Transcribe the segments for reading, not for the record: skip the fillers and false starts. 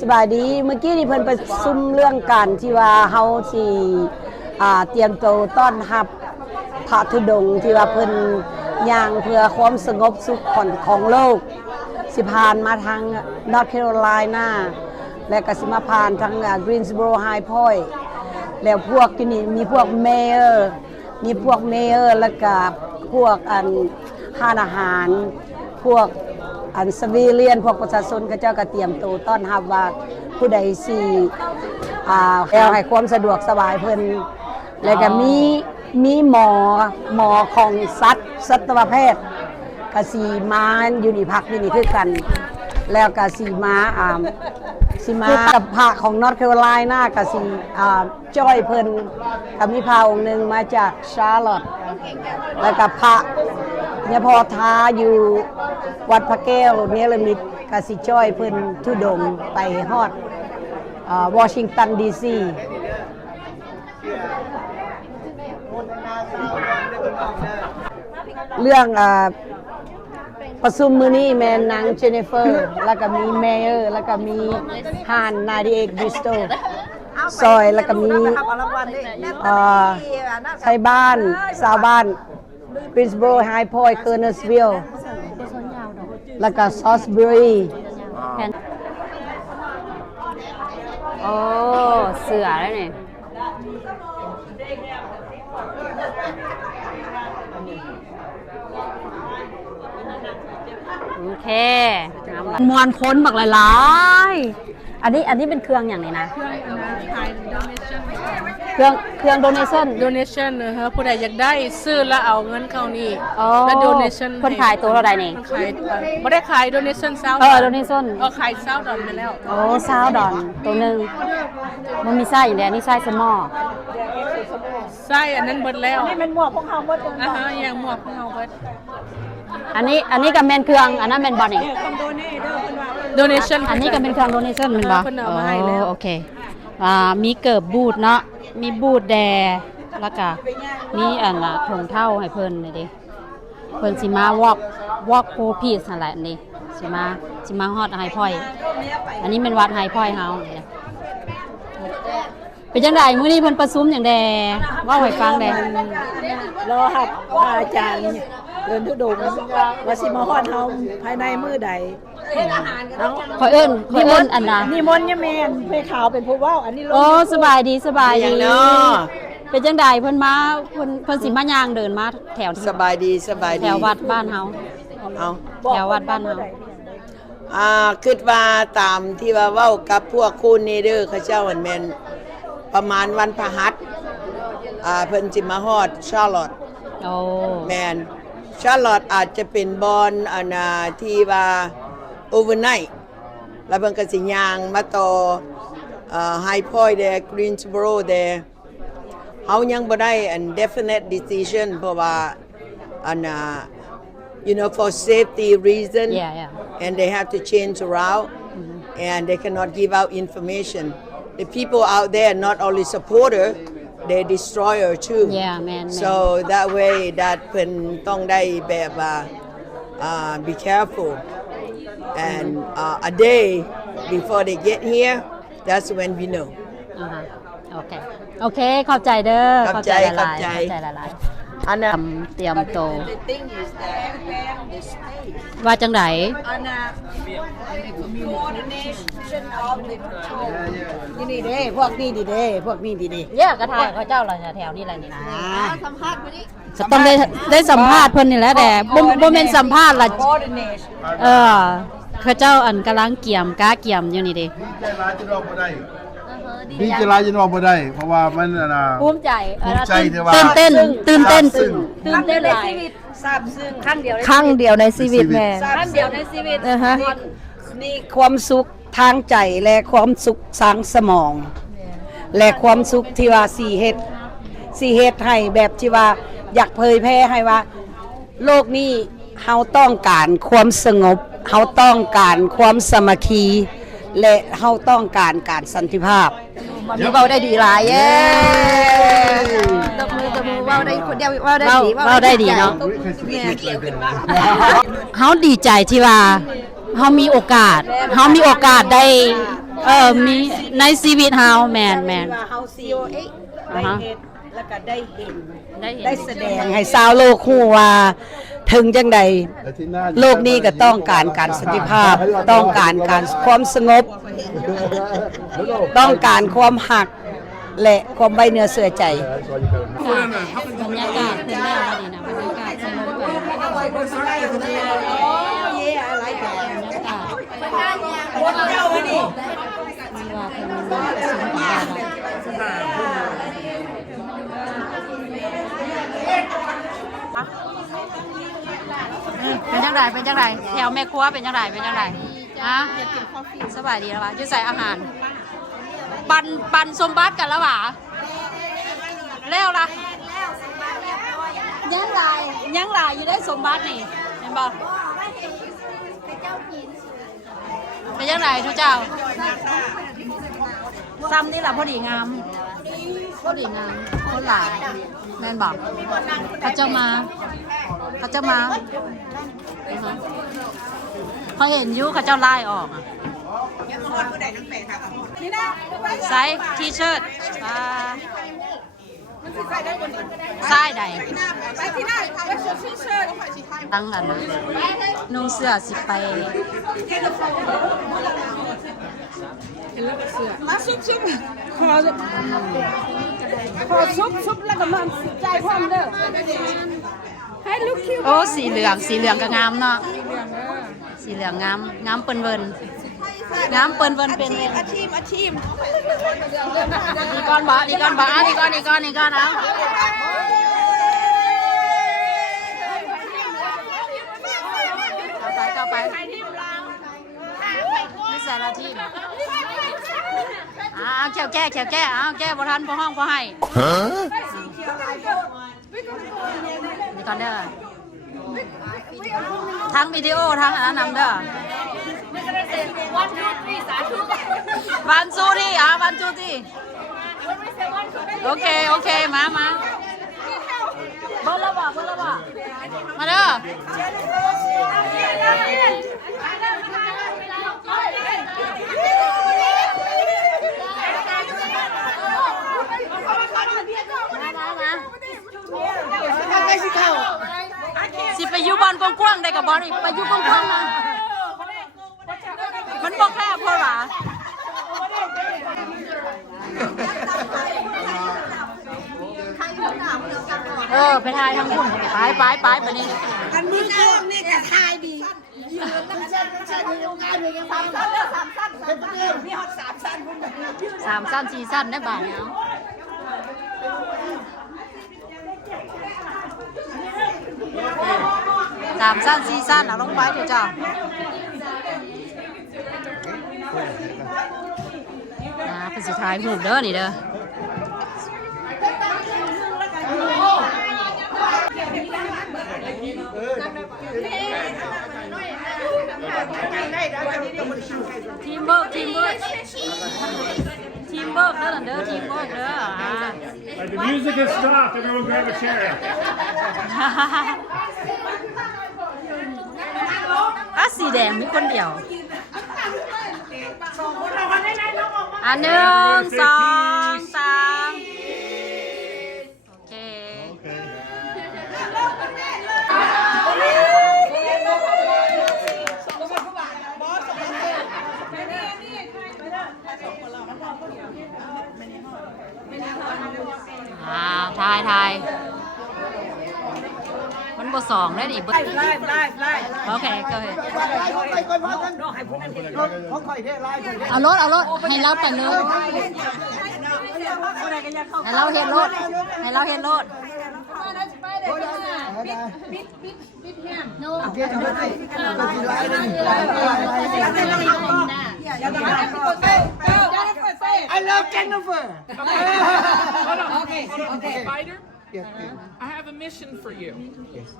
สบายดีเมื่อกี้นี่เพิ่นประชุมเรื่องการที่ว่าเฮาสิเตรียมตัวต้อนรับพระธุดงค์ที่ว่าเพิ่นย่างเพื่อความสงบสุขของโลกสิผ่านมาทาง North Carolina และก็สิมาผ่านทาง Greensboro High Point แล้วพวกที่นี่มีพวกเมเยอร์แล้วก็พวกห้านอาหารพวกสวีเลียนพวกประชาชนก็เจ้าก็เตรียมตัวต้อนรับว่าผู้ใดสิแล้วให้ความสะดวกสบายเพิ่นแล้วก็มีหมอของสัตวแพทย์ก็สิมาอยู่นี่พักอยู่นี่คือกันแล้วก็สิมากับพระของ North Carolina ก็สิจ้อยเพิ่นก็มีพระองค์หนึงมาจากชาร์ลอตต์แล้วก็พระเนี่ยพอท้าอยู่วัดพระแก้วเนรมิตกสิจ้อยเพิ่นทุดงไปฮอดวอชิงตันดีซีเรื่องประชุมมื้อนี้แม่นางเจเนฟเฟอร์แล้วก็มีเมเยอร์แล้วก็มีฮาน98 บิสโตซอยแล้วก็มีไทยบ้านชาวบ้าน Greensboro High Point Kernersville แล้วก็ซอสเบอรี่โอ้เสือแล้วเนี่ยโอเคมวนพ้นบักหลายๆอันนี้เป็นเครื่องอย่างไรนะเครื่อง donation นะคะผู้ใดอยากได้ซื้อแล้วเอาเงินเข้านี่แล้ว donation คนขายตัวเท่าใดนี่ขายไม่ได้ขาย donation เศร้าdonation ขายเศร้าดอนไปแล้วโอ้เศร้าดอนตัวหนึ่งมันมีไส้อย่างเดียวนี่ไส้สมอไส้อันนั้นเบิดแล้วนี่เป็นหมวกพวกเขาเบิดอย่างหมวกพวกเขาเบิดอันนี้ก็เป็นเครื่องอันนั้นเป็นบอลนี่donation อันนี้ก็เป็นเครื่อง donation มันบ่โอเคมีเกิบบูดเนาะมีบูดแดแล้วก็มีถุงเท้าให้เพิ่นนี่ดิเพิ่นสิมาวอล์กโพพีสนั่นแหละนี่สิมาฮอดไฮพอยอันนี้เป็นวัดไฮพอยเฮาเป็นจังไดมื้อนี้เพิ่นประชุมจังได๋ว่าให้ฟังแด่รอรับอาจารย์เดินทุดงว่าสิมาฮอดเฮาภายในมื้อใดขอเอิ้นอันน่ะนิมนต์ยะแม่นเพิ่นขาวเป็นผู้เว้าอันนี้โอ้สบายดีเป็นจังไดเพิ่นมาเพิ่นสิมาย่างเดินมาแถวสบายดีแถววัดบ้านเฮาแถววัดบ้านเฮาคิดว่าตามที่ว่าเว้ากับพวกคุณนี่เด้อเขาเจ้ามันแม่นประมาณวันพฤหัสเพิ่นสิมาฮอดชาร์ลอตต์แม่นชาร์ลอตต์อาจจะเป็นบอนที่ว่าโอเวอร์ไนท์แล้วเพิ่นก็สิย่างมาต่อไฮพอยต์กรีนสโบโรเฮายังบ่ได้definite decision เพราะว่าfor safety reason and they have to change the route and they cannot give out information the people out there not only supporter they destroyer too so that way that เพิ่นต้องได้แบบว่าbe careful and a day before they get here that's when we know โอเคขอบใจเด้อขอบใจหลายอันนั้นเตรียมโตว่าจังไดนี่เด้พวกนี้ดีเด้เยอะกระทายเขาเจ้าล่ะแถวนี้แหละนี่นะสัมภาษณ์มื้อนี้ต้องได้สัมภาษณ์เพิ่นนี่แหละแต่บ่แม่นสัมภาษณ์ล่ะเขาเจ้ากำลังเกี่ยมอยู่นี่เด้ดีใจหลายจนว่าบ่ได้เพราะว่ามันภูมิใจที่ว่าตื่นเต้นหลายทราบซึ้งครั้งเดียวในชีวิตแม่นี่ความสุขทางใจและความสุขทางสมองและความสุขที่ว่าสิเฮ็ดให้แบบที่ว่าอยากเผยแพร่ให้ว่าโลกนี้เฮาต้องการความสงบเฮาต้องการความสามัคคีและเฮาต้องการสันติภาพเว้าได้ดีหลายตบมือเว้าได้คนเดียวเว้าได้ดีเนาะเฮาดีใจที่ว่าเฮามีโอกาสได้ มีในชีวิตเฮาแม่น ว่าเฮาสิได้เฮ็ดแล้วก็ได้เห็น ได้เห็น ได้แสดงให้ชาวโลกฮู้ว่าถึงจังใดโลกนี้ก็ต้องการการสันติภาพ ต้องการการความสงบ ต้องการความหักและความไว้เนื้อเชื่อใจ บรรยากาศเป็นแล้วว่าดีนะบรรยากาศสงบเลยบรรยากาศว่าเป็นเป็นจังไรเป็นจังไรแถวแม่ครัวเป็นจังไรเป็นจังไรฮะสบายดีแล้ววะจะใส่อาหารปันสมบัติกันแล้ววะแล้วล่ะยังหลายอยู่ได้สมบัตินี่เห็นบอกเป็นยังไงทุกเจ้าซ้ำนี่แหละพอดีงามคนหลายแม่นบอกเขาจะมาเขาเห็นยุเขาเจ้าไล่ออกไซส์ทีเชิ้ตไส้ใดตั้งกันนะนุ่งเสื้อสิไปมาซุบขอซุบแล้วก็มาใจพร้อมเด้อให้ลูกคิว โอ้สีเหลืองก็งามเนาะสีเหลืองงามเปิ้นเวินเป็นอาชีพดีก่อนบ่ดีก่อนเอาเข้าไปไม่ใส่ละทีมแขวแก้แก้บ่ทันพอห้องพอให้นี่ก่อนเด้อทั้งวิดีโอทั้งอันนั้นนำเด้อวันซูที่โอเคมาเบิ้ลละบ่มาเด้อสิไปอยู่บ้านกว้างๆได้กับบอลอีกไปอยู่กว้างๆนะมันบอกแค่พอหรอไปทายทั้งคุณไปนี่อันนี้ก็นี่ก็ทายดี3 สั้น 4 สั้นได้บ่ายเนาะ3 สั้น 4 สั้นเอาลงไปเดี๋ยวจ้าเป็นสุดท้ายหูเด้อนี่เด้อทีมเบิร์กเด้อเด้อทีมเบิร์กเด้อThe music has stopped. Everyone grab a chair. สีแดงมีคนเดียว1 2 3โอเคทายมันบ่2ได้ดิโอเคก็เห็นเอารถให้เราไปเลยให้เราเห็นรถI love Jennifer. Okay. Spider, I have a mission for you. Yes.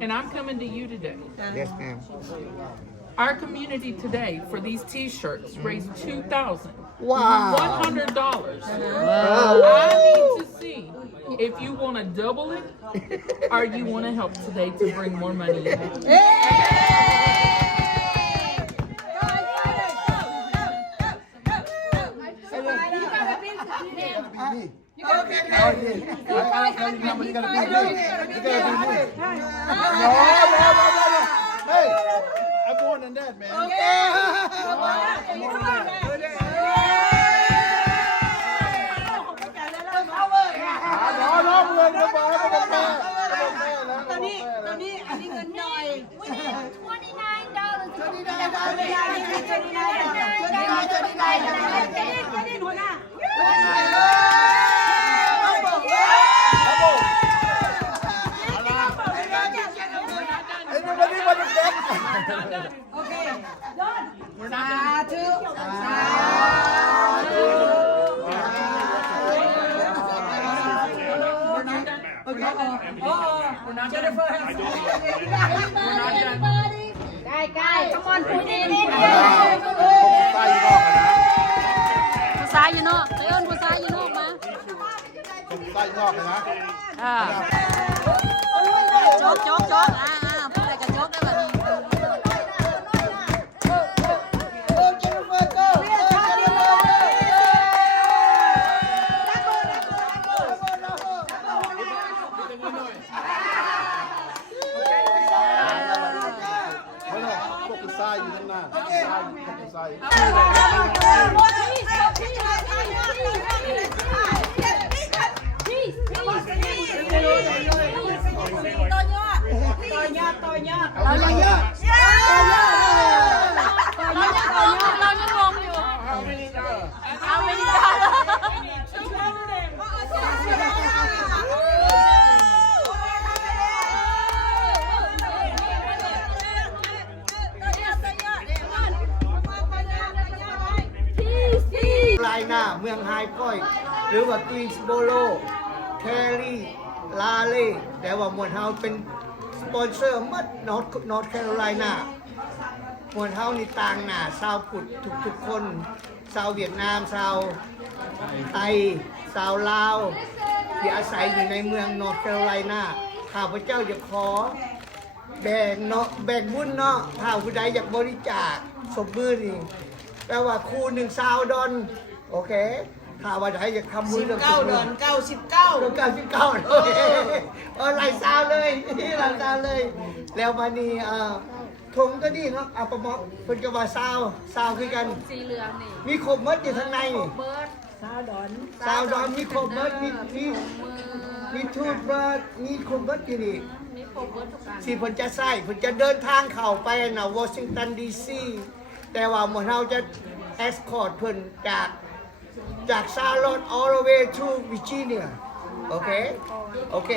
And I'm coming to you today. Yes, ma'am. Our community today for these T-shirts raised $2,100. Wow. I need to see if you want to double it or you want to help today to bring more money in. Okay. You gotta be me. No. Hey, I'm more than that, man.ผู้ชายอยู่เนาะไปเอิ้นผู้ชายอยู่เนาะมา ใส่นอกเลยนะ โจ๊กพูดอะไรกันโจ๊กได้แบบนี้พวกผู้ชายอยู่ข้างหน้าพวกผู้ชาย เรายังงงอยู่เอาไม่ได้ลายหน้าเมืองไฮก้อย หรือว่ากรีนสโบโลแครี่ลาเล่แต่ว่าหมวดเฮาเป็นสปอนเซอร์มัดนอร์ทแคโรไลนาหมวดเฮานี่ต่างหน้าชาวพุทธทุกๆคนชาวเวียดนามชาวไทยชาวลาวที่อาศัยอยู่ในเมืองนอร์ทแคโรไลนาข้าพเจ้าจะขอแบ่งบุญเนาะถ้าผู้ใดอยากบริจาคสมมือนี่แปลว่าคู่หนึ่งซาวดอนโอเคถ้าว่าใดอยากทำบุญเรื่อง9 ดอน 99เลยหลายซาวเลยหลายซาวเลย แล้วมานี่ทงก็นี่เนาะอัปมอกเป็นกว่าซาวคือกันสีเหลืองนี่มีครบมัดอยู่ทางในซาวดอนมีครบมัดมีทูดเบิร์ดมีครบมัดอยู่นี่ที่ผมจะใส่ผมจะเดินทางเข้าไปนะวอชิงตันดีซีแต่ว่าหมดเราจะเอ็กซ์คอร์ดเพิ่นจากชาร์ลอตต์ all the way to Virginia โอเค